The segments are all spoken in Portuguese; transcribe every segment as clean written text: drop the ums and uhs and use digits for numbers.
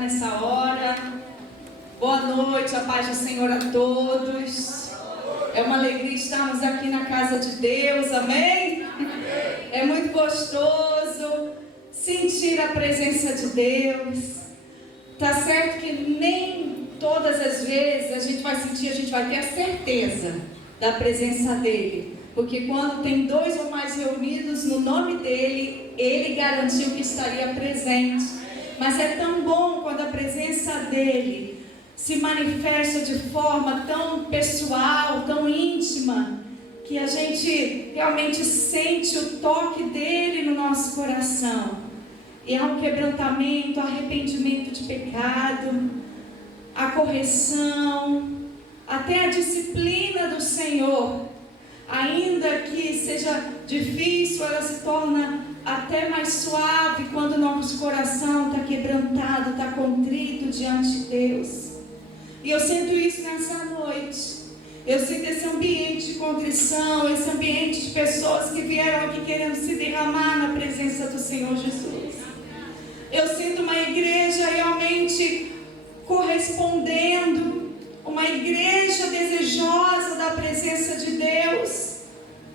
nessa hora. Boa noite, a paz do Senhor a todos. É uma alegria estarmos aqui na casa de Deus, amém? É muito gostoso sentir a presença de Deus. Tá certo que nem todas as vezes a gente vai sentir, a gente vai ter a certeza da presença dele. Porque quando tem dois ou mais reunidos no nome dele, ele garantiu que estaria presente. Mas é tão bom quando a presença dele se manifesta de forma tão pessoal, tão íntima, que a gente realmente sente o toque dele no nosso coração. E há um quebrantamento, arrependimento de pecado, a correção, até a disciplina do Senhor. Ainda que seja difícil, ela se torna até mais suave quando o nosso coração está quebrantado, está contrito diante de Deus. E eu sinto isso nessa noite. Eu sinto esse ambiente de contrição, esse ambiente de pessoas que vieram aqui querendo se derramar na presença do Senhor Jesus. Eu sinto uma igreja realmente correspondendo, uma igreja desejosa da presença de Deus.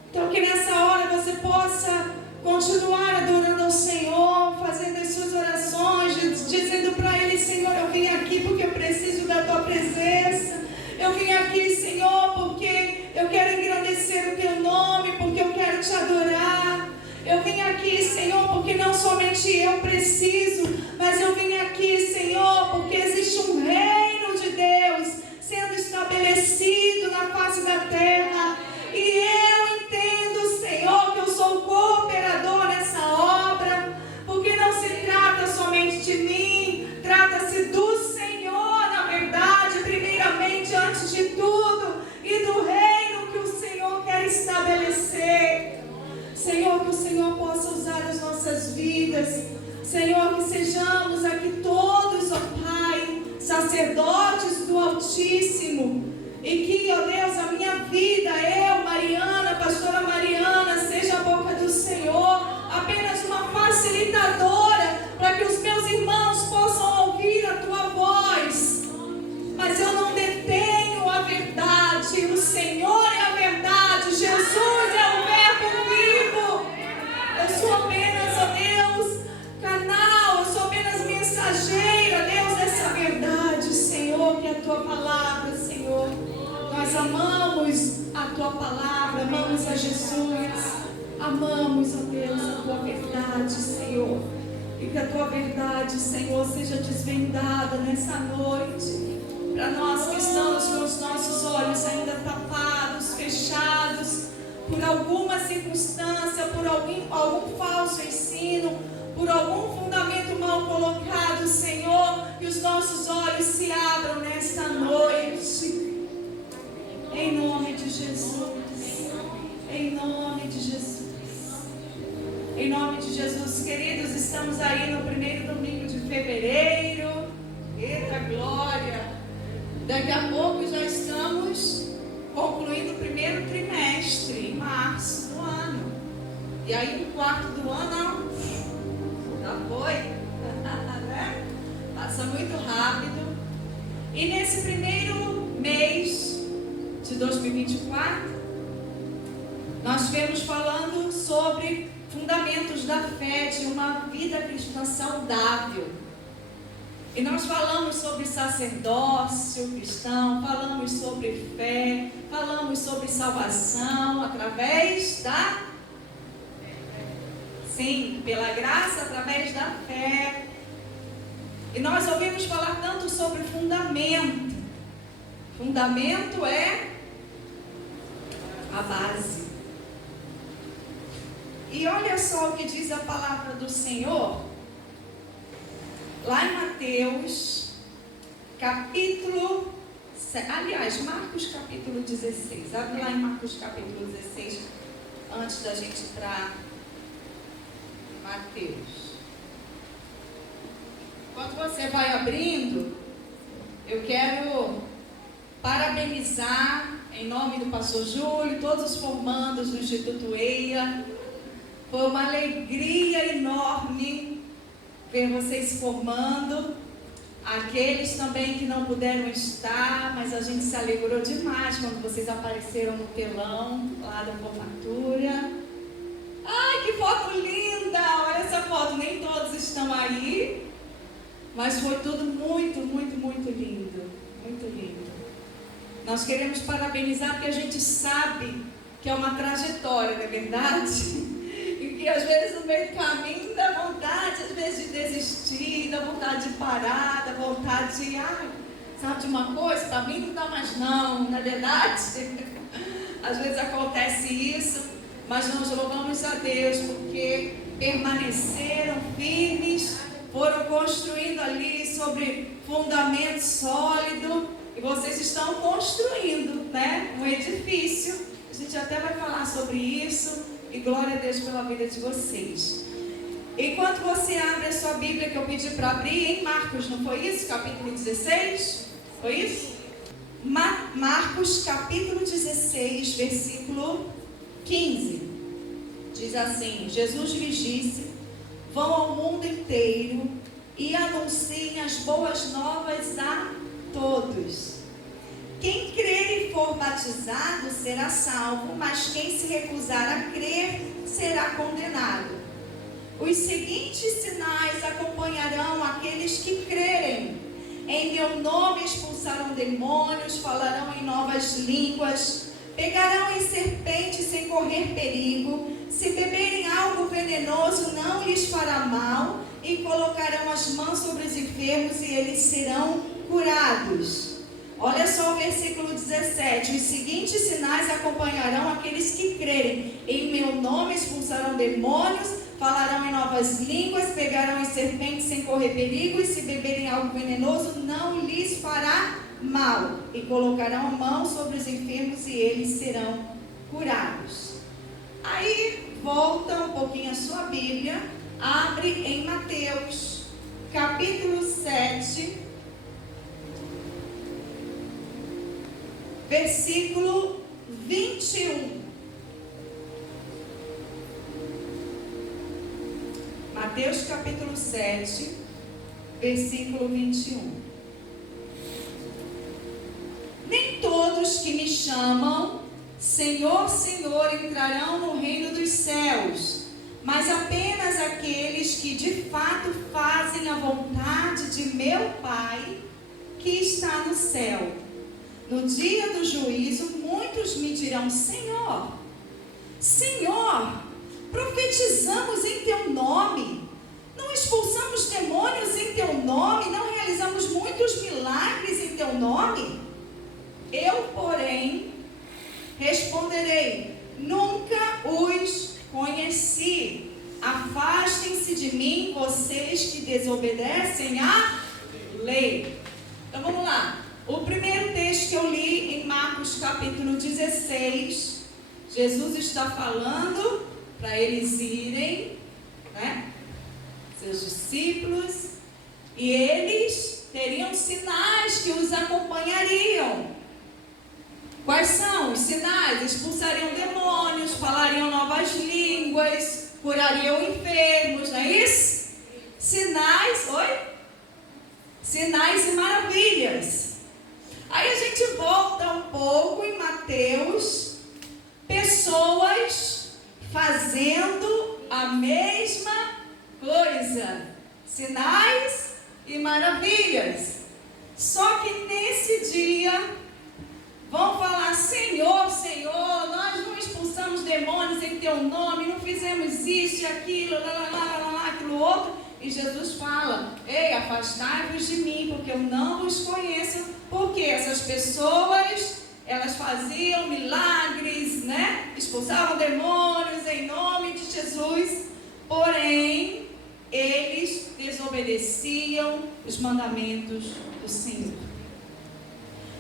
Então que nessa hora você possa continuar adorando ao Senhor, fazendo as suas orações, dizendo para Ele: Senhor, eu vim aqui porque eu preciso da Tua presença. Eu vim aqui, Senhor, porque eu quero engrandecer o Teu nome, porque eu quero Te adorar. Eu vim aqui, Senhor, porque não somente eu preciso, mas eu vim aqui, Senhor, porque existe um reino de Deus sendo estabelecido na face da terra. E eu entendo, Senhor, que eu sou cooperador nessa obra, porque não se trata somente de mim, trata-se do Senhor, na verdade, primeiramente, antes de tudo, e do reino que o Senhor quer estabelecer. Senhor, que o Senhor possa usar as nossas vidas. Senhor, que sejamos aqui todos, ó Pai, sacerdotes do Altíssimo. E que, ó Deus, a minha vida, eu, Mariana, pastora Mariana, seja a boca do Senhor, apenas uma facilitadora, para que os meus irmãos possam ouvir a Tua voz. Mas eu não detenho a verdade, o Senhor é a verdade, Jesus é o verbo vivo. Eu sou apenas, ó Deus, canal, eu sou apenas mensageira, Deus, dessa verdade, Senhor, que é a Tua palavra, Senhor. Nós amamos a Tua palavra, amamos a Jesus, amamos, ó Deus, a Tua verdade, Senhor. E que a Tua verdade, Senhor, seja desvendada nessa noite, para nós que estamos com os nossos olhos ainda tapados, fechados, por alguma circunstância, por algum falso ensino, por algum fundamento mal colocado, Senhor, que os nossos olhos se abram nesta noite. Em nome de Jesus. Em nome de Jesus. Em nome de Jesus, queridos, estamos aí no primeiro domingo de fevereiro. Eita glória! Daqui a pouco já estamos concluindo o primeiro trimestre, em março do ano. E aí no quarto do ano, já foi, né? Passa muito rápido. E nesse primeiro mês de 2024, nós estivemos falando sobre fundamentos da fé, de uma vida cristã saudável. E nós falamos sobre sacerdócio cristão, falamos sobre fé, falamos sobre salvação através da... Sim, pela graça, através da fé. E nós ouvimos falar tanto sobre fundamento. Fundamento é a base. E olha só o que diz a palavra do Senhor, lá em Mateus, Marcos capítulo 16. Abre lá em Marcos capítulo 16, antes da gente ir para Mateus. Enquanto você vai abrindo, eu quero parabenizar, em nome do pastor Júlio, todos os formandos do Instituto EIA. Foi uma alegria enorme ver vocês formando. Aqueles também que não puderam estar, mas a gente se alegrou demais quando vocês apareceram no telão lá da formatura. Ai, que foto linda! Olha essa foto, nem todos estão aí, mas foi tudo muito, muito, muito lindo. Muito lindo. Nós queremos parabenizar porque a gente sabe que é uma trajetória, não é verdade? E que às vezes no meio do caminho dá vontade, às vezes de desistir, dá vontade de parar, dá vontade de, sabe de uma coisa? Para mim não dá mais não é verdade? Às vezes acontece isso, mas nós louvamos a Deus porque permaneceram firmes, foram construindo ali sobre fundamento sólido, e vocês estão construindo, né, um edifício. A gente até vai falar sobre isso. E glória a Deus pela vida de vocês. Enquanto você abre a sua Bíblia, que eu pedi para abrir, em Marcos, não foi isso? Capítulo 16? Foi isso? Marcos, capítulo 16, versículo 15. Diz assim: Jesus lhes disse: vão ao mundo inteiro e anunciem as boas novas a todos. Quem crer e for batizado será salvo, mas quem se recusar a crer será condenado. Os seguintes sinais acompanharão aqueles que crerem. Em meu nome expulsarão demônios, falarão em novas línguas, pegarão em serpentes sem correr perigo, se beberem algo venenoso não lhes fará mal, e colocarão as mãos sobre os enfermos e eles serão curados. Olha só o versículo 17: os seguintes sinais acompanharão aqueles que crerem. Em meu nome expulsarão demônios, falarão em novas línguas, pegarão em serpentes sem correr perigo, e se beberem algo venenoso não lhes fará mal, e colocarão a mão sobre os enfermos e eles serão curados. Aí volta um pouquinho a sua Bíblia, abre em Mateus capítulo 7, versículo 21. Mateus capítulo 7, versículo 21. Nem todos que me chamam Senhor, Senhor entrarão no reino dos céus, mas apenas aqueles que de fato fazem a vontade de meu Pai que está no céu. No dia do juízo, muitos me dirão: Senhor, Senhor, profetizamos em teu nome, não expulsamos demônios em teu nome, não realizamos muitos milagres em teu nome? Eu, porém, responderei: nunca os conheci. Afastem-se de mim, vocês que desobedecem à lei. Então vamos lá. O primeiro texto que eu li em Marcos capítulo 16, Jesus está falando para eles irem, né, seus discípulos, e eles teriam sinais que os acompanhariam. Quais são os sinais? Expulsariam demônios, falariam novas línguas, curariam enfermos, não é isso? Sinais, Sinais e maravilhas. Aí a gente volta um pouco em Mateus, pessoas fazendo a mesma coisa, sinais e maravilhas. Só que nesse dia vão falar: Senhor, Senhor, nós não expulsamos demônios em teu nome, não fizemos isso e aquilo, aquilo outro. E Jesus fala: ei, afastai-vos de mim, porque eu não vos conheço. Porque essas pessoas, elas faziam milagres, né? Expulsavam demônios em nome de Jesus, porém eles desobedeciam os mandamentos do Senhor.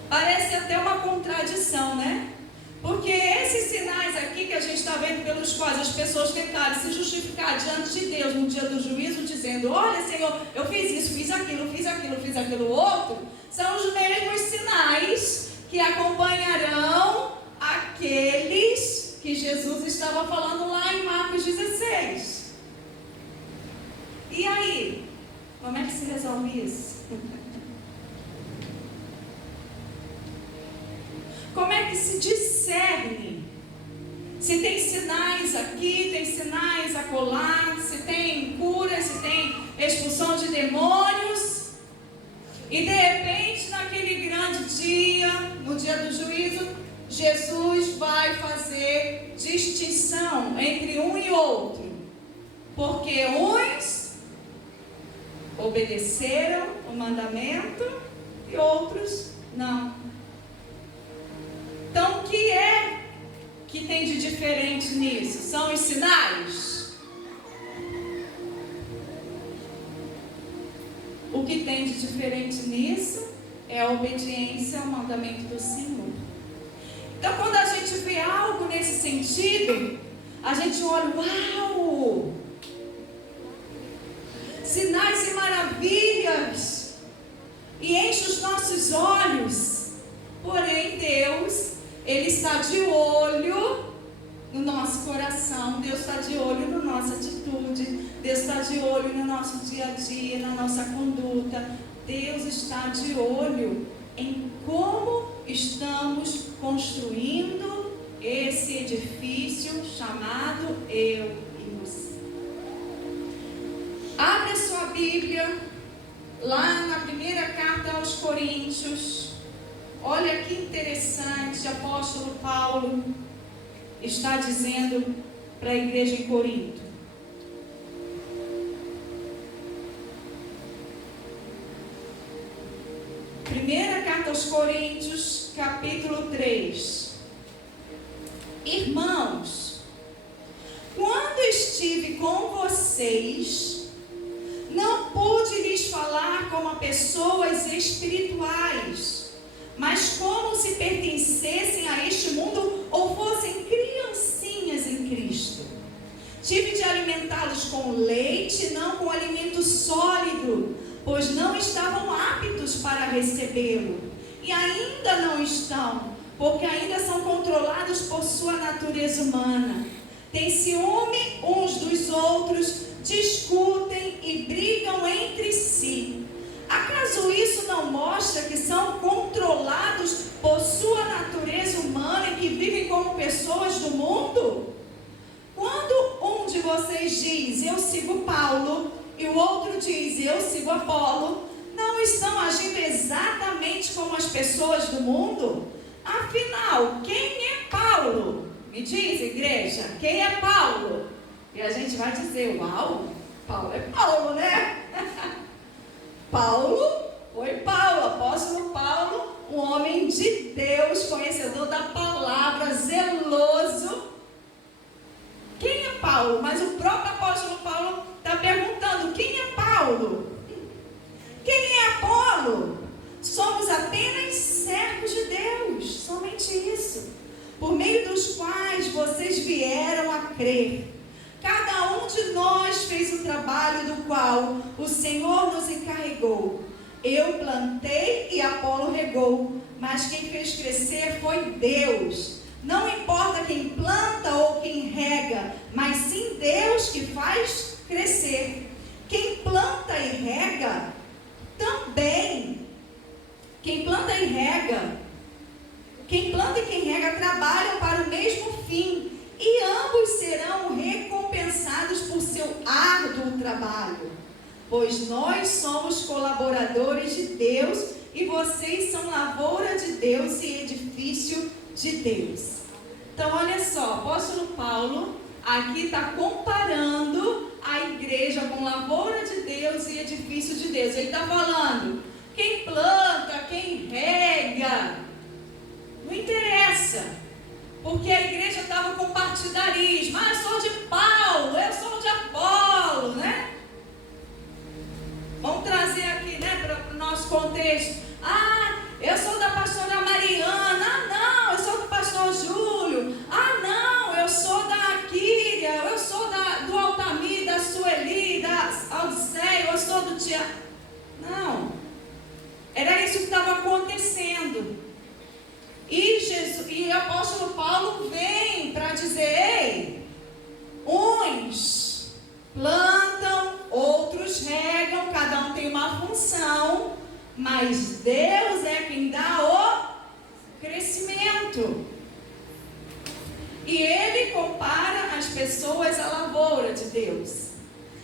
Parece até uma contradição, né? Porque esses sinais aqui que a gente está vendo, pelos quais as pessoas tentaram se justificar diante de Deus no dia do juízo, dizendo: olha, Senhor, eu fiz isso, fiz aquilo outro, são os mesmos sinais que acompanharão aqueles que Jesus estava falando lá em Marcos 16. E aí, como é que se resolve isso? discerne se tem sinais aqui, tem sinais acolá, se tem cura, se tem expulsão de demônios. E de repente, naquele grande dia, no dia do juízo, Jesus vai fazer distinção entre um e outro, porque uns obedeceram o mandamento e outros não. Então, o que é que tem de diferente nisso? São os sinais? O que tem de diferente nisso é a obediência ao mandamento do Senhor. Então, quando a gente vê algo nesse sentido, a gente olha, uau! Sinais e maravilhas, e enche os nossos olhos. Porém, Deus, Ele está de olho no nosso coração, Deus está de olho na nossa atitude, Deus está de olho no nosso dia a dia, na nossa conduta. Deus está de olho em como estamos construindo esse edifício chamado eu e você. Abre a sua Bíblia, lá na primeira carta aos Coríntios. Olha que interessante, o apóstolo Paulo está dizendo para a igreja em Corinto. Primeira carta aos Coríntios, capítulo 3. Irmãos, quando estive com vocês, não pude lhes falar como a pessoas espirituais, mas como se pertencessem a este mundo ou fossem criancinhas em Cristo. Tive de alimentá-los com leite, não com alimento sólido, pois não estavam aptos para recebê-lo. E ainda não estão, porque ainda são controlados por sua natureza humana. Têm ciúme uns dos outros, discutem e brigam entre si. Acaso isso não mostra que são controlados por sua natureza humana e que vivem como pessoas do mundo? Quando um de vocês diz, eu sigo Paulo, e o outro diz, eu sigo Apolo, não estão agindo exatamente como as pessoas do mundo? Afinal, quem é Paulo? Me diz, igreja, quem é Paulo? E a gente vai dizer, uau, Paulo é Paulo, né? Paulo foi Paulo, apóstolo Paulo, um homem de Deus, conhecedor da palavra, zeloso. Quem é Paulo? Mas o próprio apóstolo Paulo está perguntando, quem é Paulo? Quem é Apolo? Somos apenas servos de Deus, somente isso, por meio dos quais vocês vieram a crer. Cada um de nós fez o trabalho do qual o Senhor nos encarregou. Eu plantei e Apolo regou, mas quem fez crescer foi Deus. Não importa quem planta ou quem rega, mas sim Deus que faz crescer. Quem planta e rega também. Quem planta e quem rega trabalham para o mesmo fim, e ambos serão recompensados por seu árduo trabalho, pois nós somos colaboradores de Deus e vocês são lavoura de Deus e edifício de Deus. Então olha só, o apóstolo Paulo aqui está comparando a igreja com lavoura de Deus e edifício de Deus. Ele está falando, quem planta, quem rega, não interessa, porque a igreja estava com partidarismo. Ah, eu sou de Paulo, eu sou de Apolo, né? Vamos trazer aqui, né, para o nosso contexto. Ah, eu sou da pastora Mariana. Ah, não, eu sou do pastor Júlio. Ah, não, eu sou da Kíria. Eu sou do Altamir, da Sueli, da Odisseia. Eu sou do Tiago. Não, era isso que estava acontecendo. E o apóstolo Paulo vem para dizer, ei, uns plantam, outros regam, cada um tem uma função, mas Deus é quem dá o crescimento. E ele compara as pessoas à lavoura de Deus.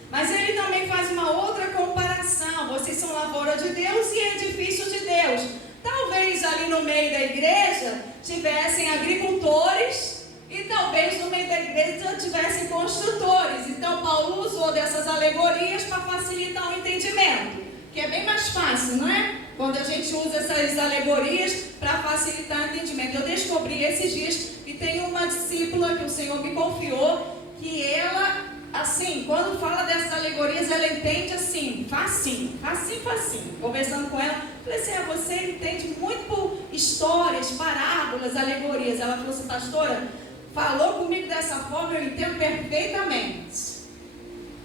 Mas ele também faz uma outra comparação. Vocês são lavoura de Deus e edifício de Deus. Talvez ali no meio da igreja tivessem agricultores e talvez no meio da igreja tivessem construtores. Então Paulo usou dessas alegorias para facilitar o entendimento, que é bem mais fácil, não é? Quando a gente usa essas alegorias para facilitar o entendimento. Eu descobri esses dias e tem uma discípula que o Senhor me confiou, que ela, assim, quando fala dessas alegorias, ela entende assim, facinho. Conversando com ela, falei assim, você entende muito por histórias, parábolas, alegorias. Ela falou assim, pastora, falou comigo dessa forma, eu entendo perfeitamente.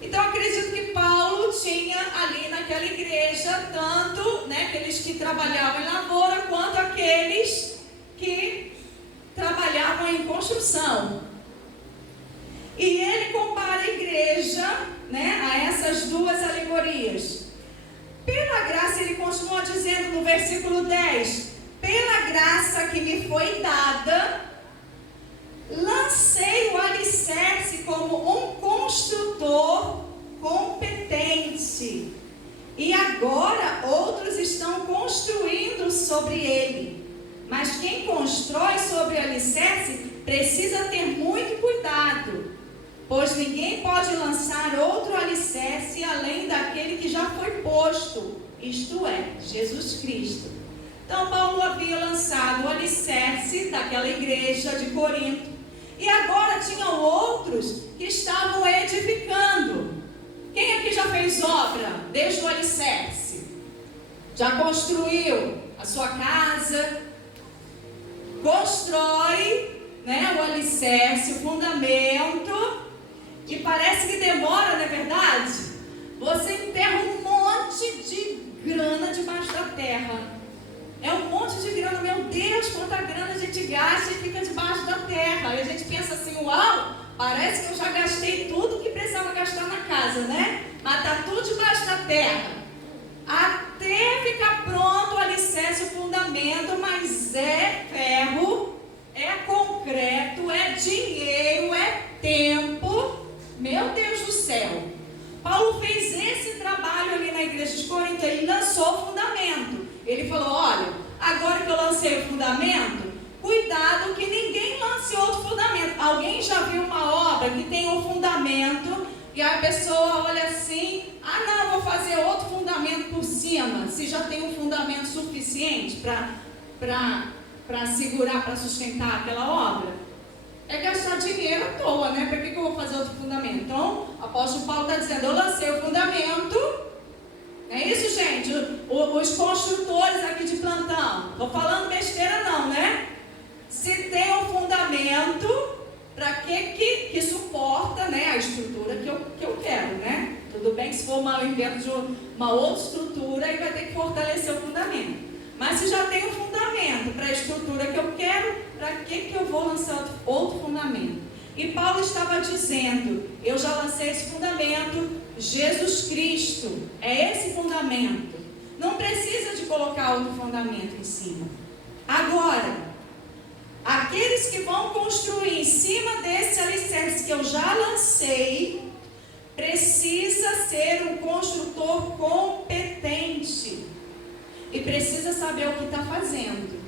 Então, acredito que Paulo tinha ali naquela igreja, tanto, né, aqueles que trabalhavam em lavoura, quanto aqueles que trabalhavam em construção. E ele compara a igreja, né, a essas duas alegorias. Pela graça, ele continua dizendo no versículo 10, pela graça que me foi dada, lancei o alicerce como um construtor competente, e agora outros estão construindo sobre ele. Mas quem constrói sobre o alicerce precisa ter muito cuidado, pois ninguém pode lançar outro alicerce além daquele que já foi posto, isto é, Jesus Cristo. Então Paulo havia lançado o alicerce daquela igreja de Corinto, e agora tinham outros que estavam edificando. Quem aqui já fez obra desde o alicerce? Já construiu a sua casa? Constrói, né, o alicerce, o fundamento, e parece que demora, não é verdade? Você enterra um monte de grana debaixo da terra. É um monte de grana, meu Deus, quanta grana a gente gasta e fica debaixo da terra. E a gente pensa assim, uau, parece que eu já gastei tudo que precisava gastar na casa, né? Mas está tudo debaixo da terra. Até ficar pronto o alicerce, o fundamento, mas é ferro, é concreto, é dinheiro, é tempo. Meu Deus do céu. Paulo fez esse trabalho ali na igreja de Corinto, ele lançou o fundamento. Ele falou, olha, agora que eu lancei o fundamento, cuidado que ninguém lance outro fundamento. Alguém já viu uma obra que tem um fundamento e a pessoa olha assim, ah não, vou fazer outro fundamento por cima, se já tem um fundamento suficiente para segurar, para sustentar aquela obra? É gastar dinheiro à toa, né? Para que eu vou fazer outro fundamento? Então, o apóstolo Paulo está dizendo, eu lancei o fundamento. Não é isso, gente? Os construtores aqui de plantão, estou falando besteira não, né? Se tem um fundamento, para que suporta, né, a estrutura que eu quero, né? Tudo bem que se for o invento de uma outra estrutura, aí vai ter que fortalecer o fundamento. Mas se já tem um fundamento para a estrutura que eu quero, para que eu vou lançar outro fundamento? E Paulo estava dizendo, eu já lancei esse fundamento, Jesus Cristo, é esse fundamento. Não precisa de colocar outro fundamento em cima. Agora, aqueles que vão construir em cima desse alicerce que eu já lancei, precisa ser um construtor competente. E precisa saber o que está fazendo.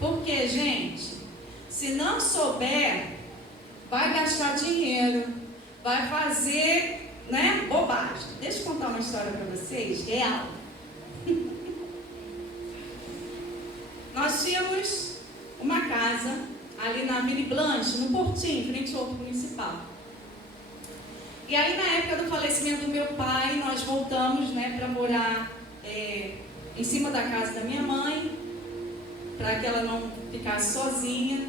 Porque, gente, se não souber, vai gastar dinheiro, vai fazer, né, bobagem. Deixa eu contar uma história para vocês, real. Nós tínhamos uma casa ali na Ville Blanche, no Portinho, em frente ao Horto Municipal. E aí, na época do falecimento do meu pai, nós voltamos, né, para morar em cima da casa da minha mãe, para que ela não ficasse sozinha.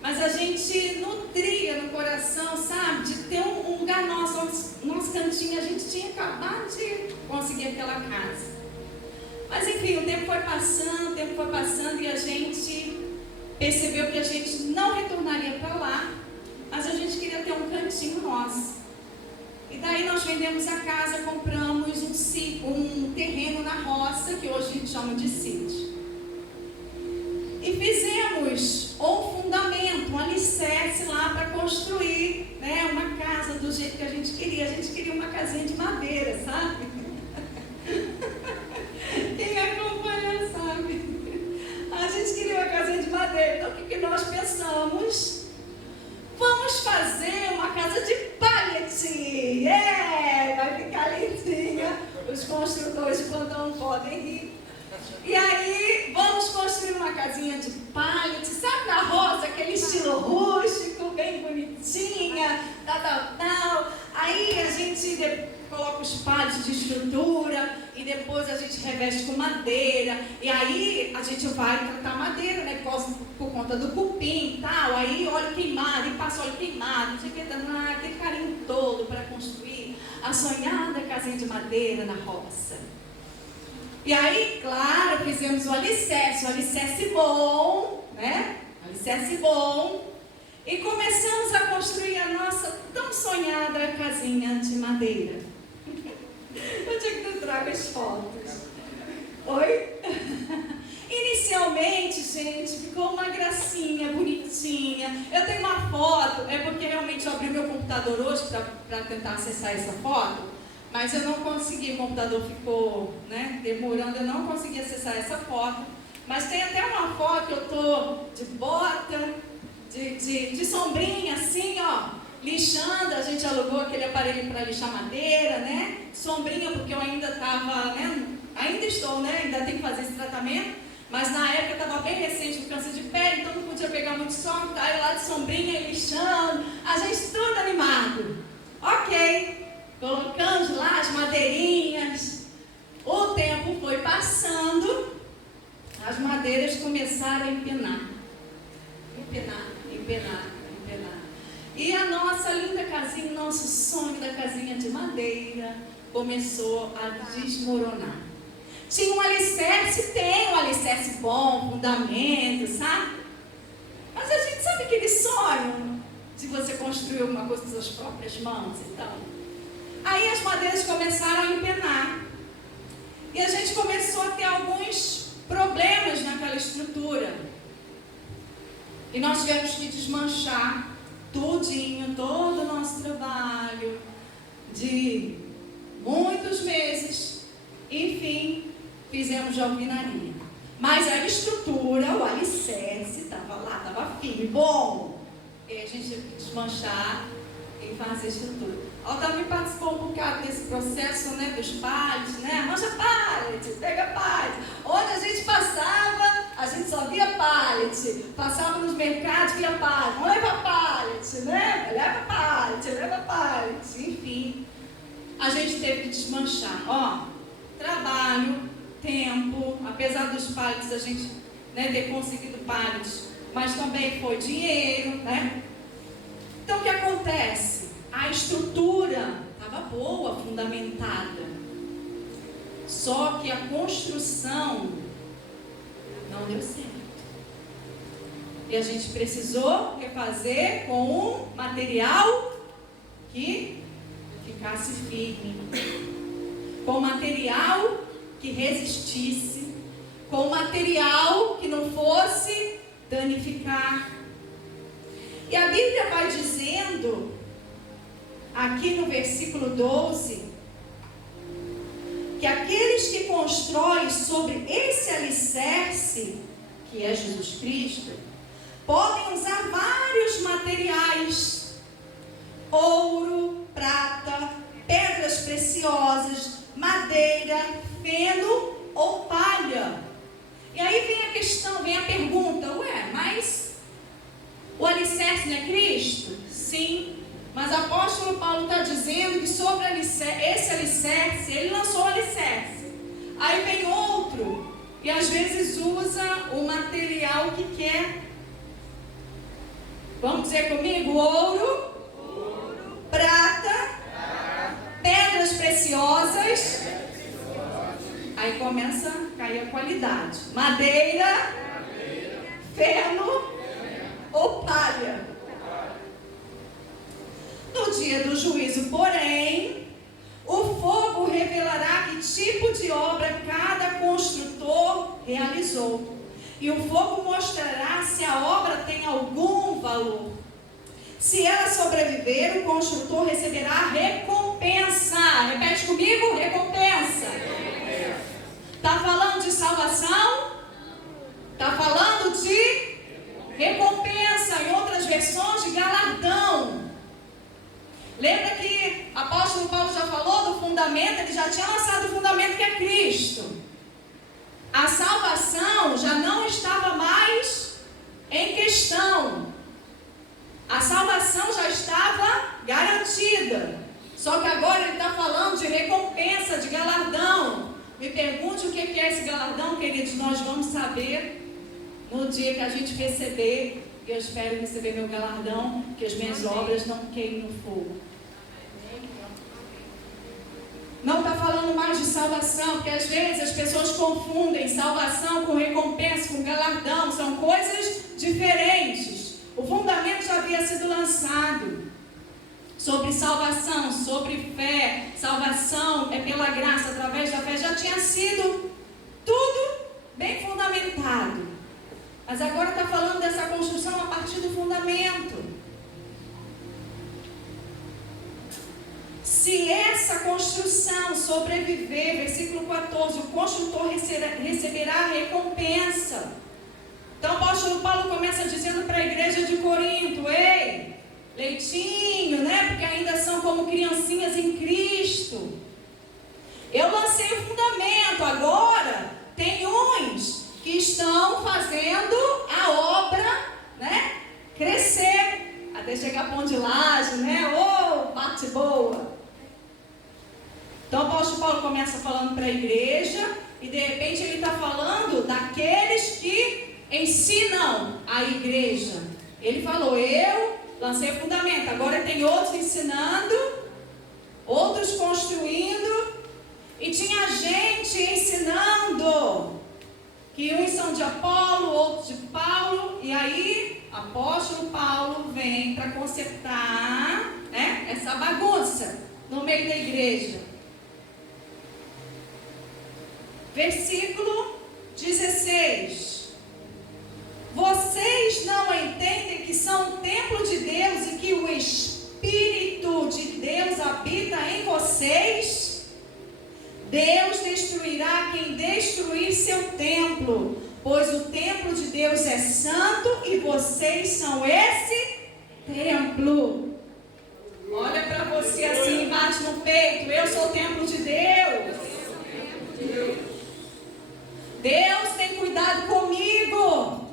Mas a gente nutria no coração, sabe, de ter um lugar nosso cantinho. A gente tinha acabado de conseguir aquela casa. Mas enfim, o tempo foi passando e a gente percebeu que a gente não retornaria para lá, mas a gente queria ter um cantinho nosso. E daí nós vendemos a casa, compramos um terreno na roça, que hoje a gente chama de sítio. E fizemos um fundamento, um alicerce a gente queria uma casinha de madeira, sabe? Quem me acompanha sabe. A gente queria uma casinha de madeira. Então o que nós pensamos? Vamos fazer uma casa de pallet. Vai ficar lindinha. Os construtores de plantão podem rir. E aí, vamos construir uma casinha de pallet, sabe, na roça, aquele estilo rústico, bem bonitinha, tal. Aí a gente coloca os pallets de estrutura e depois a gente reveste com madeira. E aí a gente vai tratar madeira, né, por conta do cupim e tal. Aí óleo queimado, e passa óleo queimado, não sei o que, aquele carinho todo para construir a sonhada casinha de madeira na roça. E aí, claro, fizemos o alicerce bom, né? Alicerce bom. E começamos a construir a nossa tão sonhada casinha de madeira. Onde é que tu traga as fotos? Oi? Inicialmente, gente, ficou uma gracinha, bonitinha. Eu tenho uma foto, é porque realmente eu abri meu computador hoje para tentar acessar essa foto. Mas eu não consegui, o computador ficou, né, demorando, eu não consegui acessar essa foto. Mas tem até uma foto que eu estou de bota, de sombrinha, assim, ó, lixando. A gente alugou aquele aparelho para lixar madeira, né? Sombrinha, porque eu ainda estava, né? Ainda estou, né? Ainda tenho que fazer esse tratamento. Mas na época eu estava bem recente do câncer de pele, então não podia pegar muito sol, tá? Eu lá de sombrinha, lixando, a gente tudo animado. Ok. Colocamos lá as madeirinhas. O tempo foi passando, as madeiras começaram a empenar. E a nossa linda casinha, nosso sonho da casinha de madeira começou a desmoronar. Tinha um alicerce, tem um alicerce bom, fundamento, sabe? Mas a gente sabe aquele sonho de você construir alguma coisa com suas próprias mãos, então. Aí as madeiras começaram a empenar. E a gente começou a ter alguns problemas naquela estrutura. E nós tivemos que desmanchar tudinho, todo o nosso trabalho de muitos meses. Enfim, fizemos de alvenaria. Mas a estrutura, o alicerce, estava lá, estava firme, bom. E a gente teve que desmanchar e fazer a estrutura. Ela também participou um bocado desse processo, né, dos pallets, né? Arranja pallet, pega pallet. Onde a gente passava, a gente só via pallet. Passava nos mercados, via pallet. Não leva pallet, né? Leva pallet. Enfim, a gente teve que desmanchar. Ó, trabalho, tempo, apesar dos pallets, a gente, né, ter conseguido pallets, mas também foi dinheiro, né? Então o que acontece? A estrutura estava boa, fundamentada. Só que a construção não deu certo. E a gente precisou refazer com um material que ficasse firme. Com material que resistisse. Com material que não fosse danificar. E a Bíblia vai dizendo, aqui no versículo 12, que aqueles que constroem sobre esse alicerce, que é Jesus Cristo, podem usar vários materiais: ouro, prata, pedras preciosas, madeira, feno ou palha. E aí vem a questão, vem a pergunta: ué, mas o alicerce não é Cristo? Sim, mas o apóstolo Paulo está dizendo que sobre esse alicerce, ele lançou o alicerce. Aí vem outro, e às vezes usa o material que quer. Vamos dizer comigo? Ouro, prata, pedras preciosas. Aí começa a cair a qualidade. Madeira, feno ou palha. No dia do juízo, porém, o fogo revelará que tipo de obra cada construtor realizou. E o fogo mostrará se a obra tem algum valor. Se ela sobreviver, o construtor receberá recompensa. Repete comigo, recompensa. Está falando de salvação? Está falando de recompensa. Em outras versões, de galardão. Lembra que o apóstolo Paulo já falou do fundamento? Ele já tinha lançado o fundamento que é Cristo. A salvação já não estava mais em questão. A salvação já estava garantida. Só que agora ele está falando de recompensa, de galardão. Me pergunte o que é esse galardão, queridos. Nós vamos saber no dia que a gente receber. E eu espero receber meu galardão, que as minhas obras não queimem no fogo. Não está falando mais de salvação, porque às vezes as pessoas confundem salvação com recompensa, com galardão. São coisas diferentes. O fundamento já havia sido lançado sobre salvação, sobre fé. Salvação é pela graça, através da fé. Já tinha sido tudo bem fundamentado. Mas agora está falando dessa construção a partir do fundamento. Se essa construção sobreviver, versículo 14, o construtor receberá recompensa. Então o apóstolo Paulo começa dizendo para a igreja de Corinto: ei, leitinho, né? Porque ainda são como criancinhas em Cristo. Eu lancei o fundamento, agora tem uns que estão fazendo a obra, né, crescer, até chegar a pão de laje, né? Oh, bate boa! Então o apóstolo Paulo começa falando para a igreja e de repente ele está falando daqueles que ensinam a igreja. Ele falou: eu lancei o fundamento, agora tem outros ensinando, outros construindo, e tinha gente ensinando que uns são de Apolo, outros de Paulo, e aí apóstolo Paulo vem para consertar, né, essa bagunça no meio da igreja. Versículo 16. Vocês não entendem que são o templo de Deus e que o Espírito de Deus habita em vocês? Deus destruirá quem destruir seu templo, pois o templo de Deus é santo e vocês são esse templo. Olha para você assim, bate no peito: eu sou o templo de Deus. Deus tem cuidado comigo.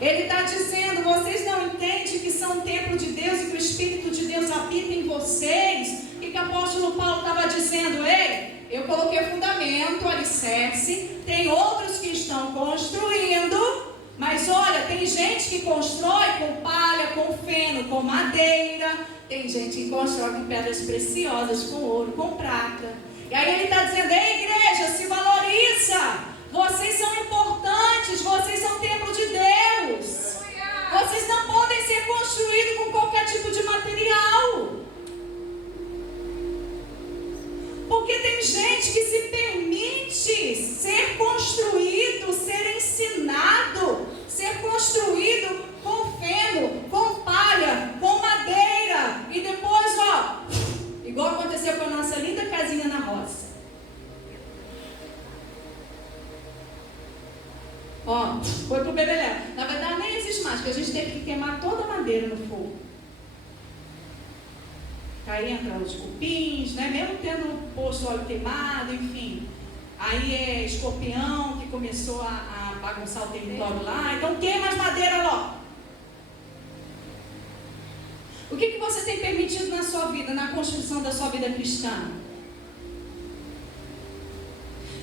Ele está dizendo: vocês não entendem que são o templo de Deus e que o Espírito de Deus habita em vocês? E que o apóstolo Paulo estava dizendo: ei, eu coloquei o fundamento, o alicerce, tem outros que estão construindo, mas olha, tem gente que constrói com palha, com feno, com madeira, tem gente que constrói com pedras preciosas, com ouro, com prata. E aí ele está dizendo: ei, igreja, se valoriza, vocês são importantes, vocês são templo de Deus, vocês não podem ser construídos com qualquer tipo de material, porque tem gente que se permite ser construído, ser ensinado, ser construído com feno, com palha, com madeira, e depois, ó, igual aconteceu com a nossa linda casinha na roça. Ó, foi pro bebelé. Na verdade nem existe mais, porque a gente teve que queimar toda a madeira no fogo. Aí entra os cupins, né? Mesmo tendo posto óleo queimado, enfim. Aí é escorpião que começou a bagunçar o território lá. Então queima as madeiras lá. O que você tem permitido na sua vida, na construção da sua vida cristã?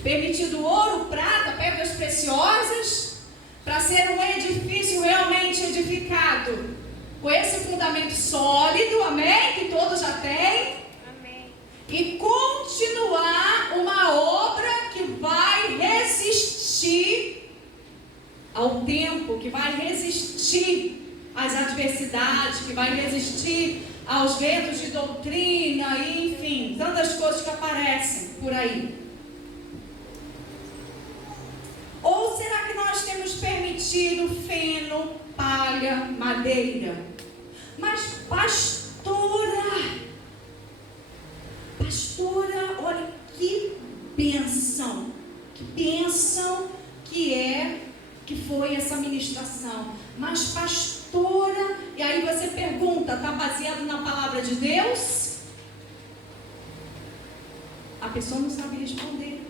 Permitido ouro, prata, pedras preciosas, para ser um edifício realmente edificado, com esse fundamento sólido, amém? Que todos já têm. Amém. E continuar uma obra que vai resistir ao tempo, que vai resistir às adversidades, que vai resistir aos ventos de doutrina, e, enfim, tantas coisas que aparecem por aí. Ou será que nós temos permitido feno, palha, madeira Mas pastora, olha que bênção que foi essa ministração. Mas pastora, e aí você pergunta, está baseado na palavra de Deus? A pessoa não sabe responder.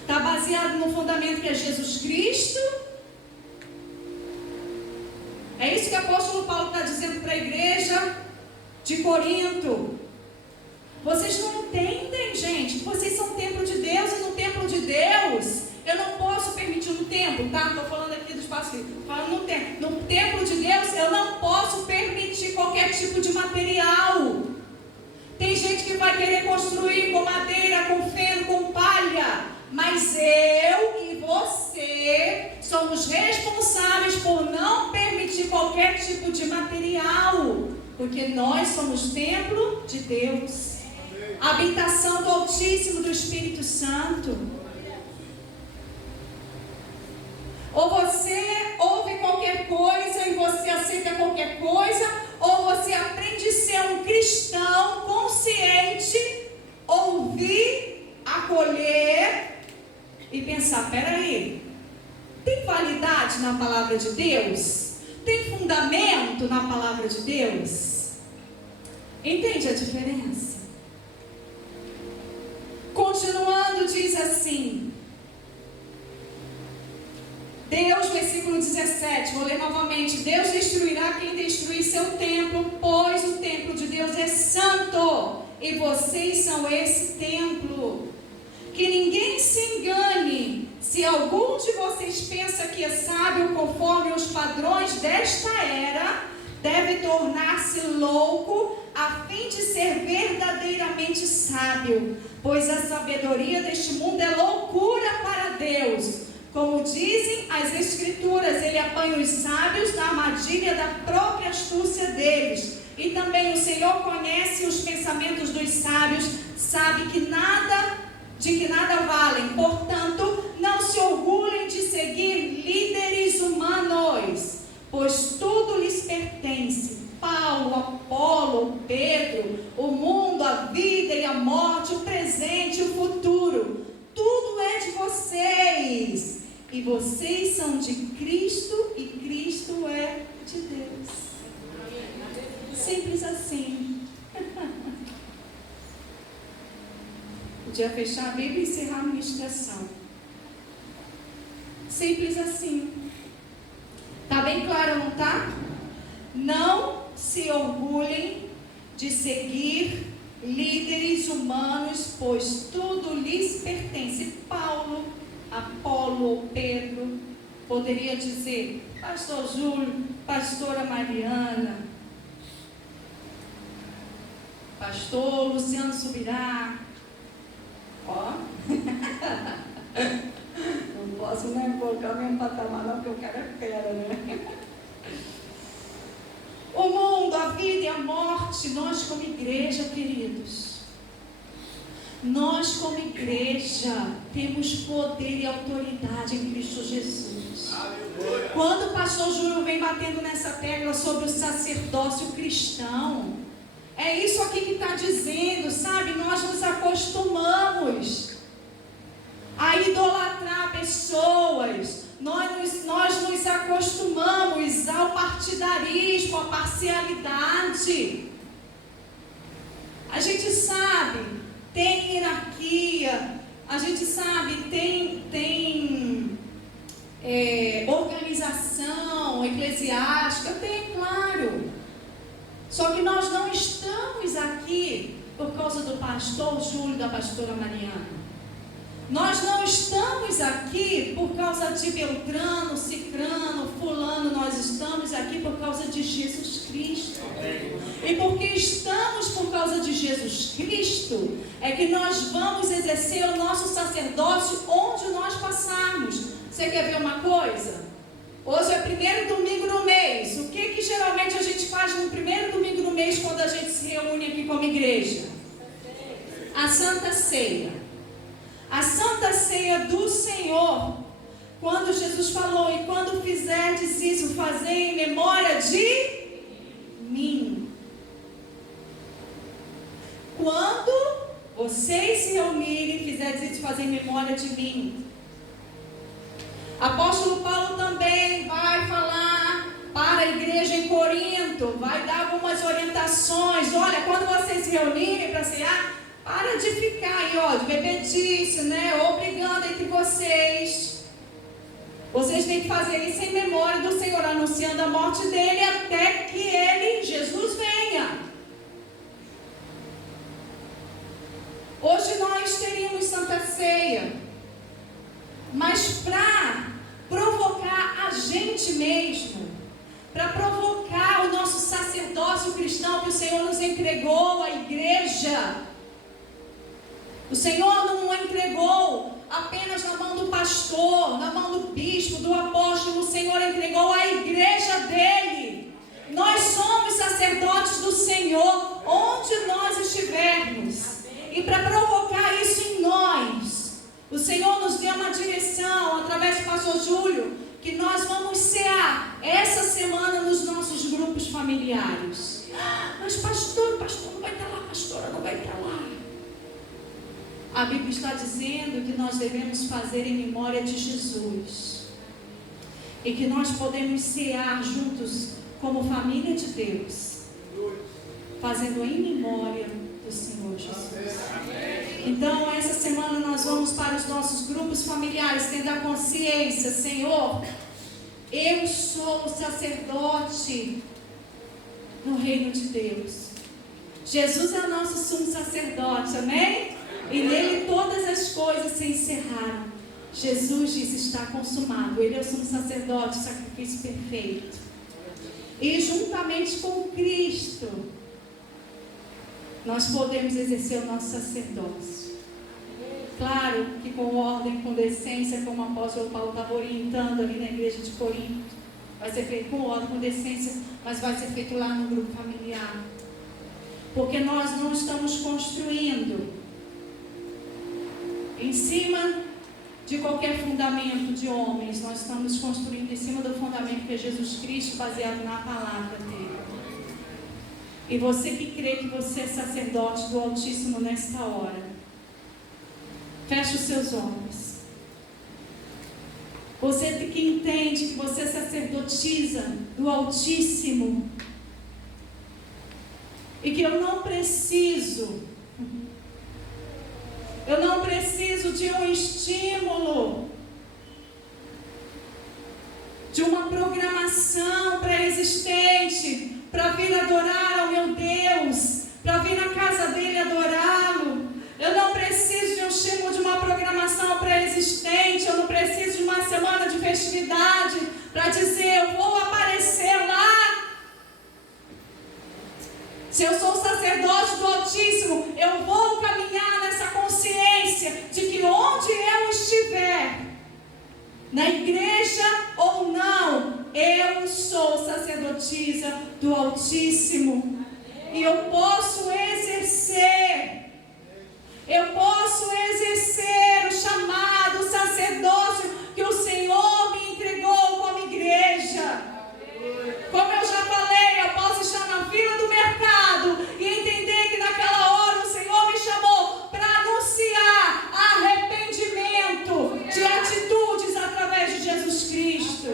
Está baseado no fundamento que é Jesus Cristo? É isso que o apóstolo Paulo está dizendo para a igreja de Corinto. Vocês não entendem, gente, que vocês são templo de Deus, e no templo de Deus eu não posso permitir, no templo, tá? Estou falando aqui do espaço físico, falando no templo de Deus eu não posso permitir qualquer tipo de material. Tem gente que vai querer construir com madeira, com feno, com palha, mas eu e você somos responsáveis por não permitir qualquer tipo de material, porque nós somos templo de Deus, habitação do Altíssimo, do Espírito Santo. Ou você ouve qualquer coisa e você aceita qualquer coisa, ou você aprende a ser um cristão consciente, ouvir, acolher e pensar, peraí, tem validade na palavra de Deus? Tem fundamento na palavra de Deus? Entende a diferença? Continuando, diz assim, Deus, versículo 17, vou ler novamente. Deus destruirá quem destruir seu templo, pois o templo de Deus é santo, e vocês são esse templo. Que ninguém se engane, se algum de vocês pensa que é sábio conforme os padrões desta era, deve tornar-se louco a fim de ser verdadeiramente sábio, pois a sabedoria deste mundo é loucura para Deus. Como dizem as Escrituras, ele apanha os sábios na armadilha da própria astúcia deles. E também o Senhor conhece os pensamentos dos sábios, sabe que de que nada valem. Portanto, não se orgulhem de seguir líderes humanos, pois tudo lhes pertence. Paulo, Apolo, Pedro, o mundo, a vida e a morte, o presente e o futuro, tudo é de vocês. E vocês são de Cristo e Cristo é de Deus. Simples assim. Podia fechar a Bíblia e encerrar a ministração. Simples assim. Está bem claro, não está? Não se orgulhem de seguir líderes humanos, pois tudo lhes pertence. Paulo, Apolo, Pedro, poderia dizer, pastor Júlio, pastora Mariana, pastor Luciano Subirá, ó, não posso nem colocar o mesmo patamar não, porque o cara é fera, né? O mundo, a vida e a morte, nós como igreja, queridos, nós como igreja temos poder e autoridade em Cristo Jesus. Quando o pastor Júlio vem batendo nessa tecla sobre o sacerdócio cristão, é isso aqui que está dizendo, sabe? Nós nos acostumamos a idolatrar pessoas, nós nos acostumamos ao partidarismo, à parcialidade. A gente sabe, tem hierarquia, a gente sabe, tem organização eclesiástica, tem, claro. Só que nós não estamos aqui por causa do pastor Júlio e da pastora Mariana. Nós não estamos aqui por causa de Beltrano, Cicrano, Fulano. Nós estamos aqui por causa de Jesus Cristo. E porque estamos por causa de Jesus Cristo, é que nós vamos exercer o nosso sacerdócio onde nós passarmos. Você quer ver uma coisa? Hoje é o primeiro domingo do mês. O que geralmente a gente faz no primeiro domingo do mês quando a gente se reúne aqui como igreja? A Santa Ceia. A Santa Ceia do Senhor, quando Jesus falou, e quando fizerdes isso, o fazer em memória de mim. Quando vocês se reunirem e fizerem isso, fazer em memória de mim. Apóstolo Paulo também vai falar para a igreja em Corinto, vai dar algumas orientações. Olha, quando vocês se reunirem para cear, para de ficar aí, ó, de bebedice, né? Ou brigando entre vocês. Vocês têm que fazer isso em memória do Senhor, anunciando a morte dele até que ele, Jesus, venha. Hoje nós teríamos Santa Ceia, mas para provocar a gente mesmo, para provocar o nosso sacerdócio cristão que o Senhor nos entregou à igreja. O Senhor não entregou apenas na mão do pastor, na mão do bispo, do apóstolo. O Senhor entregou à igreja dele. Nós somos sacerdotes do Senhor, onde nós estivermos. E para provocar isso em nós, o Senhor nos deu uma direção, através do pastor Júlio, que nós vamos cear essa semana nos nossos grupos familiares. Mas pastor não vai estar lá, pastora não vai estar lá. A Bíblia está dizendo que nós devemos fazer em memória de Jesus. E que nós podemos cear juntos como família de Deus, fazendo em memória do Senhor Jesus. Então, essa semana nós vamos para os nossos grupos familiares, tendo a consciência, Senhor, eu sou sacerdote no reino de Deus. Jesus é o nosso sumo sacerdote, amém? E nele todas as coisas se encerraram. Jesus diz: está consumado. Ele é o sumo sacerdote, o sacrifício perfeito. E juntamente com Cristo, nós podemos exercer o nosso sacerdócio. Claro que com ordem, com decência, como o apóstolo Paulo estava orientando ali na igreja de Corinto. Vai ser feito com ordem, com decência, mas vai ser feito lá no grupo familiar. Porque nós não estamos construindo em cima de qualquer fundamento de homens. Nós estamos construindo em cima do fundamento que é Jesus Cristo, baseado na palavra dele. E você que crê que você é sacerdote do Altíssimo nesta hora, feche os seus olhos. Você que entende que você é sacerdotisa do Altíssimo e que eu não preciso de um estímulo, de uma programação pré-existente para vir adorar ao meu Deus, para vir na casa dele adorá-lo. Eu não preciso de um estímulo, de uma programação pré-existente. Eu não preciso de uma semana de festividade para dizer: eu vou aparecer lá. Se eu sou sacerdote do Altíssimo, eu vou caminhar nessa consciência de que onde eu estiver, na igreja ou não, eu sou sacerdotisa do Altíssimo. E eu posso exercer o chamado, o sacerdócio que o Senhor me entregou como igreja. Como eu já falei, eu posso estar na fila do mercado e entender que naquela hora o Senhor me chamou para anunciar arrependimento de atitudes através de Jesus Cristo.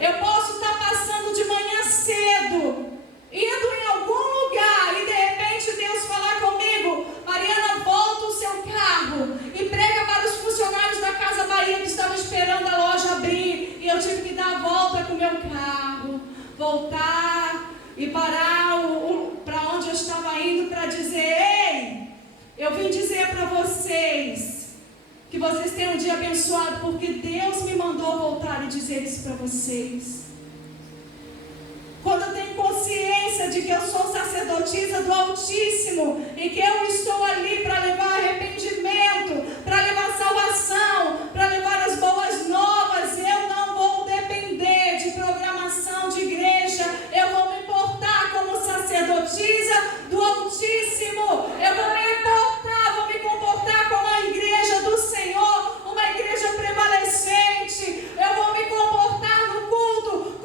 Eu posso estar passando de manhã cedo, indo em algum lugar, e de repente Deus falar comigo: Mariana, volta o seu carro e prega para os funcionários da Casa Bahia que estavam esperando a loja abrir. E eu tive que dar a volta com o meu carro, voltar e parar para onde eu estava indo para dizer: ei, eu vim dizer para vocês que vocês têm um dia abençoado, porque Deus me mandou voltar e dizer isso para vocês. Quando eu tenho consciência de que eu sou sacerdotisa do Altíssimo e que eu estou ali para levar arrependimento, para levar salvação, para levar as boas novas, eu não vou depender de programação de igreja. Eu vou me portar como sacerdotisa do Altíssimo. Eu vou me importar, vou me comportar como a igreja do Senhor, uma igreja prevalecente. Eu vou me comportar no culto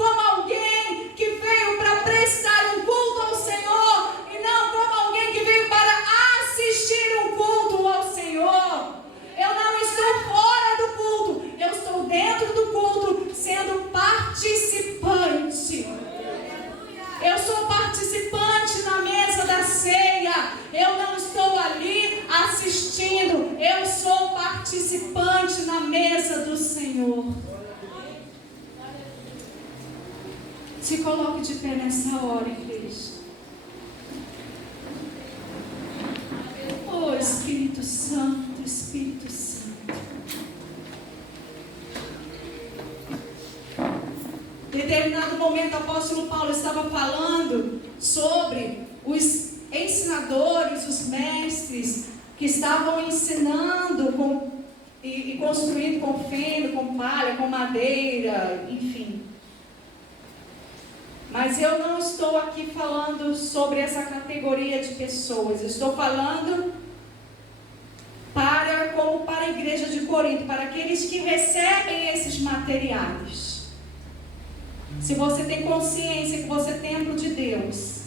assistindo, eu sou participante na mesa do Senhor. Se coloque de pé nessa hora, igreja. Oh, Espírito Santo, Espírito Santo. Em determinado momento, o apóstolo Paulo estava falando sobre os ensinadores, os mestres, que estavam ensinando e construindo com feno, com palha, com madeira, enfim. Mas eu não estou aqui falando sobre essa categoria de pessoas. Eu estou falando como para a igreja de Corinto, para aqueles que recebem esses materiais. Se você tem consciência que você é templo de Deus,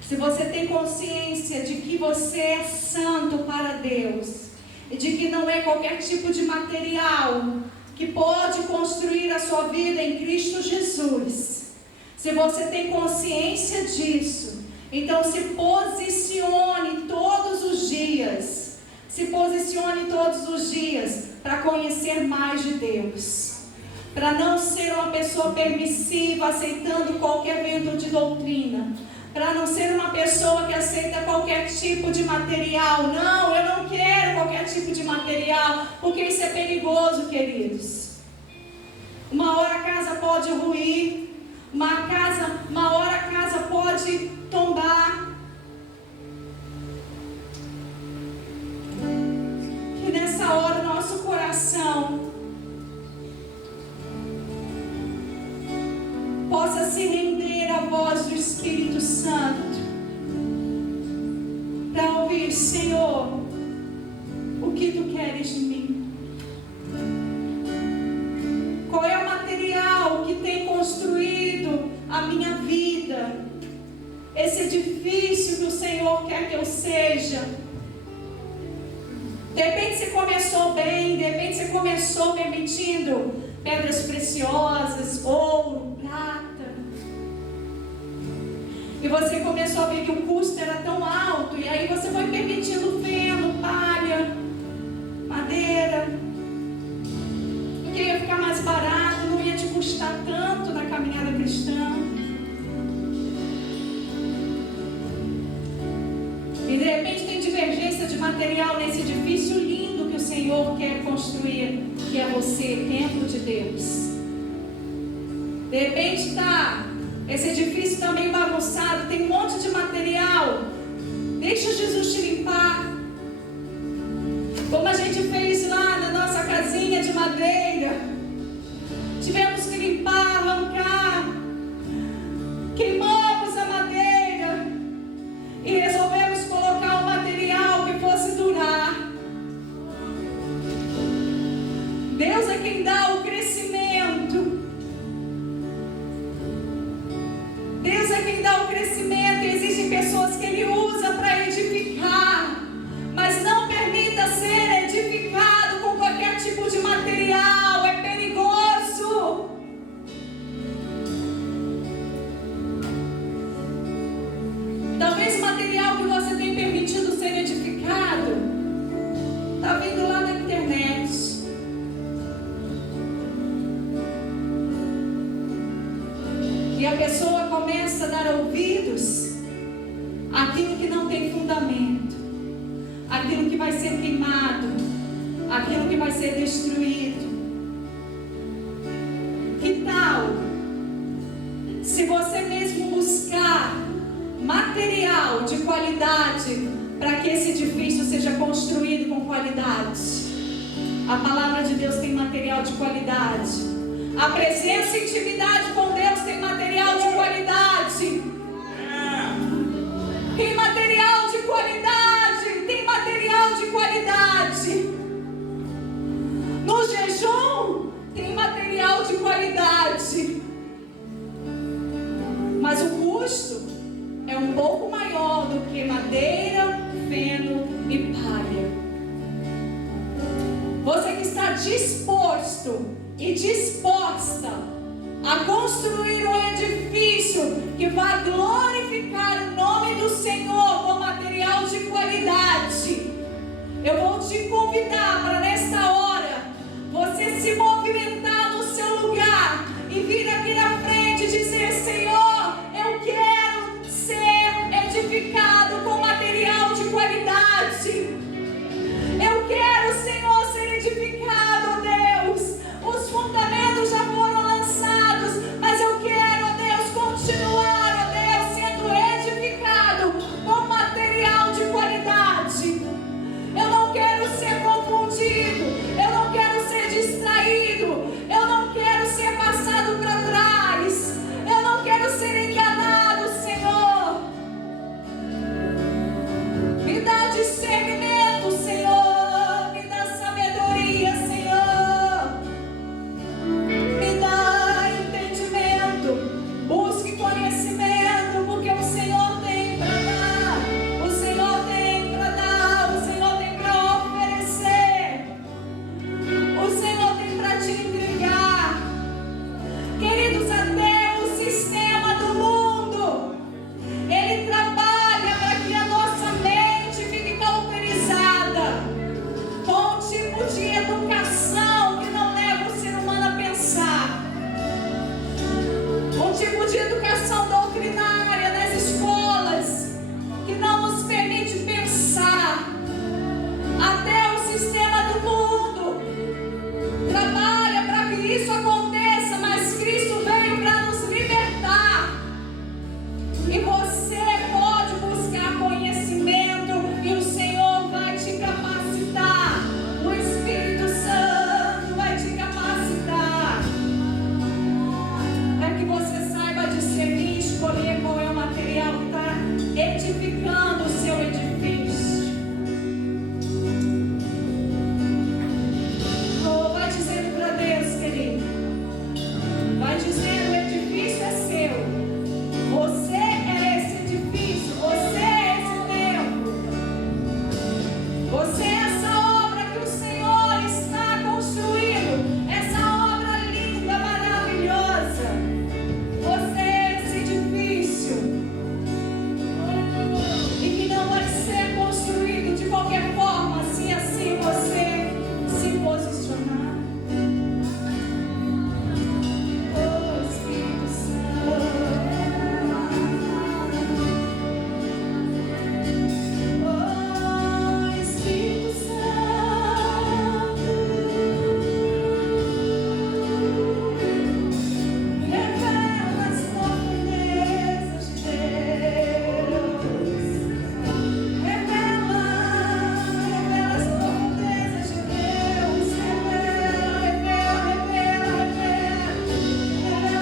se você tem consciência de que você é santo para Deus, e de que não é qualquer tipo de material que pode construir a sua vida em Cristo Jesus, se você tem consciência disso, então se posicione todos os dias. Se posicione todos os dias para conhecer mais de Deus. Para não ser uma pessoa permissiva, aceitando qualquer vento de doutrina. Para não ser uma pessoa que aceita qualquer tipo de material. Não, eu não quero qualquer tipo de material, porque isso é perigoso, queridos. Uma hora a casa pode ruir, uma hora a casa pode tombar. Que nessa hora o nosso coração possa se render à voz do Espírito Santo, para ouvir: Senhor, o que tu queres de mim? Qual é o material que tem construído a minha vida? Esse edifício que o Senhor quer que eu seja. De repente você começou bem, de repente você começou permitindo pedras preciosas, ouro, prata. E você começou a ver que o custo era tão alto, e aí você foi permitindo feno, palha, madeira, porque ia ficar mais barato, não ia te custar tanto na caminhada cristã. E de repente tem divergência de material nesse edifício lindo que o Senhor quer construir, que é você, templo de Deus. De repente está esse edifício também bagunçado, tem um monte de material. Deixa Jesus te limpar. Como a gente fez lá na nossa casinha de madeira. Tivemos que limpar, arrancar. Queimamos a madeira e resolvemos colocar um material que fosse durar. Deus é quem dá o crescimento. Deus é quem dá o crescimento, e existem pessoas que Ele usa para edificar, mas não permita ser edificado com qualquer tipo de material, é perigoso. Talvez o material que você tem permitido ser edificado está vindo lá na internet. E a pessoa começa a dar ouvidos àquilo que não tem fundamento, àquilo que vai ser queimado, àquilo que vai ser destruído. Que tal se você mesmo buscar material de qualidade para que esse edifício seja construído com qualidade? A palavra de Deus tem material de qualidade. A presença e intimidade com Deus tem material de qualidade. Tem material de qualidade. Tem material de qualidade. No jejum tem material de qualidade. Mas o custo é um pouco maior do que madeira, feno e palha. Você que está disposto e disposta a construir um edifício que vai glorificar o nome do Senhor com material de qualidade, Eu vou te convidar para nesta hora você se movimentar no seu lugar e vir aqui na frente e dizer: Senhor, eu quero ser edificado com material de qualidade. Eu quero, Senhor, ser edificado, ó Deus. Os fundamentos já foram lançados, mas eu quero, ó Deus, continuar, ó Deus, sendo edificado com material de qualidade. Eu não quero ser confundido, eu não quero ser distraído, eu não quero ser passado para trás, eu não quero ser enganado, Senhor. Me dá discernimento, Senhor, me dá sabedoria, Senhor, me dá entendimento, busque conhecimento, porque o Senhor tem para dar, o Senhor tem para dar, o Senhor tem para oferecer, o Senhor tem para te entregar. Queridos, até o sistema do mundo, ele trabalha para que a nossa mente fique cauterizada com um tipo de educação que não leva o ser humano a pensar, um tipo de educação doutrinária nas escolas que não nos permite pensar. Até o sistema do mundo trabalha para que isso aconteça, mas Cristo veio para nos libertar. E você pode buscar conhecimento e o Senhor vai te capacitar. O Espírito Santo vai te capacitar para que você saiba discernir e escolher qual é o material que está edificando o seu edifício. Oh, vai dizendo para Deus, querido. Vai dizendo: o edifício é seu. Você é esse edifício, você é esse templo. Você é essa obra que o Senhor está construindo, essa obra linda, maravilhosa. Você é esse edifício, e que não vai ser construído de qualquer forma, se assim você se posicionar. Oh, Espírito Santo. Oh, Espírito Santo. Revela as profundezas de Deus. Revela as profundezas de Deus. Revela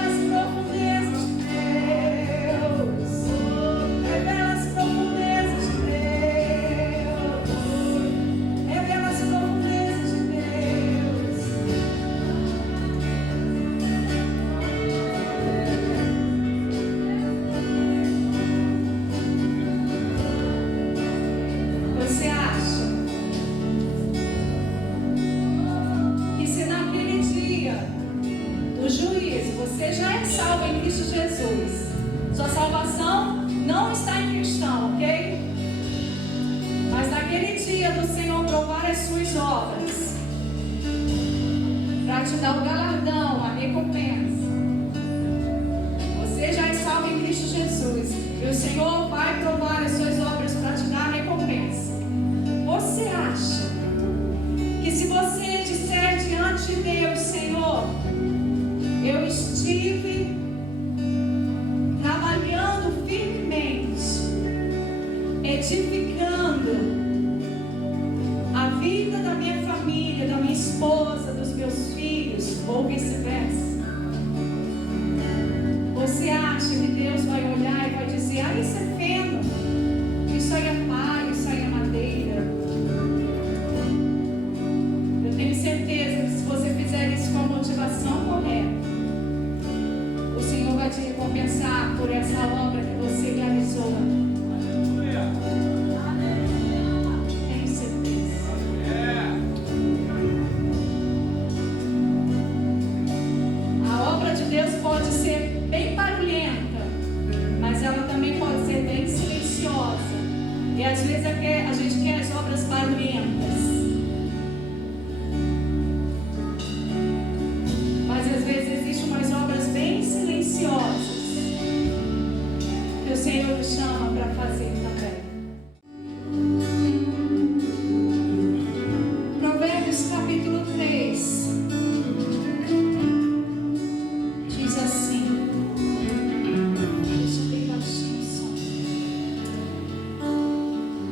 as profundezas de Deus. Revela as profundezas de Deus. Revela as profundezas de Deus. Você acha que se naquele dia do juízo você já é salvo em Cristo Jesus, sua salvação não está em questão, ok? Mas naquele dia do Senhor provar as suas obras, para te dar o galardão, a recompensa, você já é salvo em Cristo Jesus, e o Senhor vai provar as suas obras para te dar a recompensa. Você acha que se você disser diante de Deus: Senhor, eu estive trabalhando firmemente, edificando a vida da minha família, da minha esposa, dos meus filhos, ou vice-versa, você acha que Deus vai olhar e vai dizer: ah, isso é feno, isso aí é palha, isso aí é madeira? Eu tenho certeza que se você fizer isso com a motivação correta, o Senhor vai te recompensar por essa obra que você realizou. Tenho certeza. A obra de Deus pode ser bem barulhenta, mas ela também pode ser bem silenciosa. E às vezes a gente quer as obras barulhentas. Mas às vezes existem umas obras bem silenciosas que o Senhor nos chama para fazer também. Provérbios capítulo 3 diz assim. Deixa eu bem baixinho o som.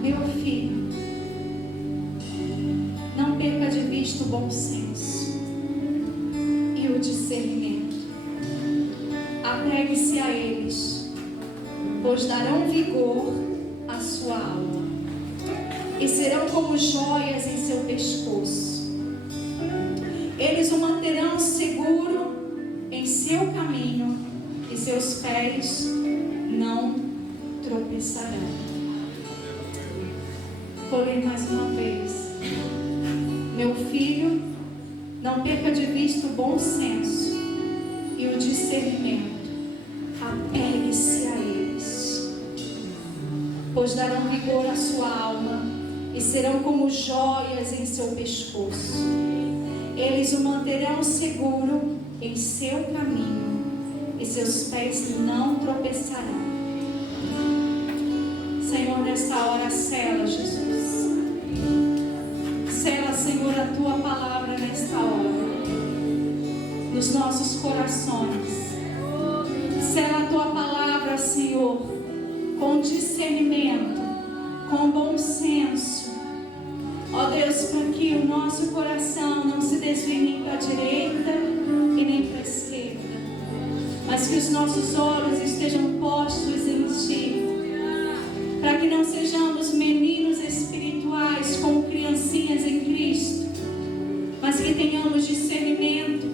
Meu filho, não perca de vista o bom senso e o discernimento. Apegue-se a eles, pois darão vigor à sua alma e serão como joias em seu pescoço. Eles o manterão seguro em seu caminho e seus pés não tropeçarão. Vou ler mais uma vez. Meu filho, não perca de vista o bom senso e o discernimento. Apegue-se a eles, pois darão vigor à sua alma e serão como joias em seu pescoço. Eles o manterão seguro em seu caminho e seus pés não tropeçarão. Senhor, nesta hora, sela, Jesus. Sela, Senhor, a tua palavra nesta hora, nos nossos corações. Sela a tua palavra, Senhor, com discernimento, com bom senso. Ó Deus, para que o nosso coração não se desvie nem para a direita e nem para a esquerda, mas que os nossos olhos estejam postos em Ti, para que não sejamos meninos espirituais como criancinhas em Cristo, mas que tenhamos discernimento,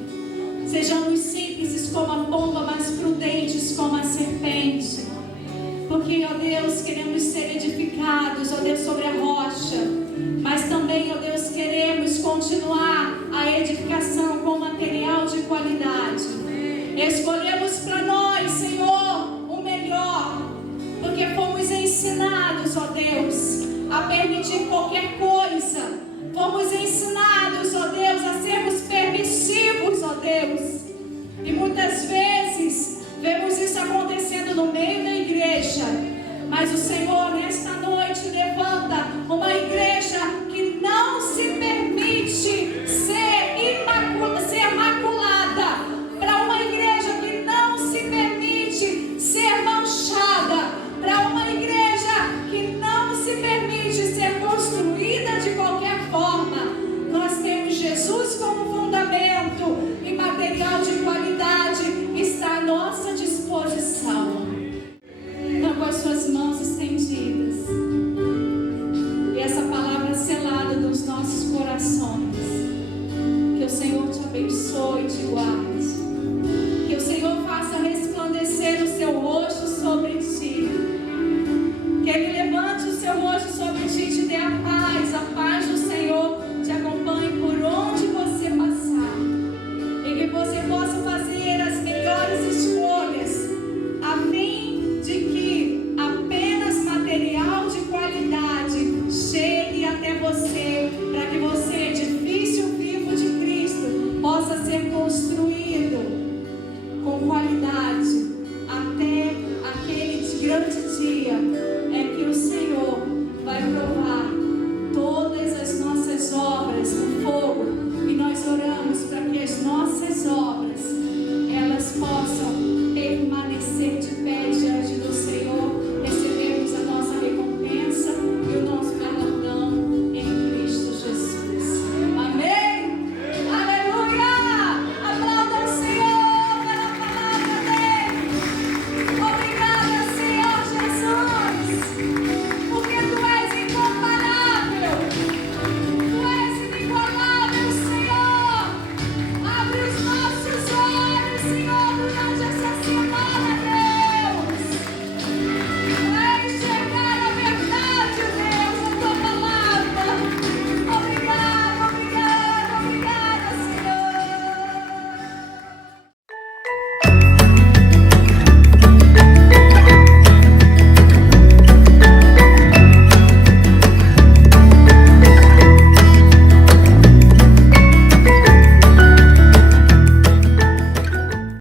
sejamos simples como a pomba, mas prudentes como a serpente, porque, ó Deus, queremos ser edificados, ó Deus, sobre a rocha, mas também, ó Deus, queremos continuar a edificação com material de qualidade. Escolhemos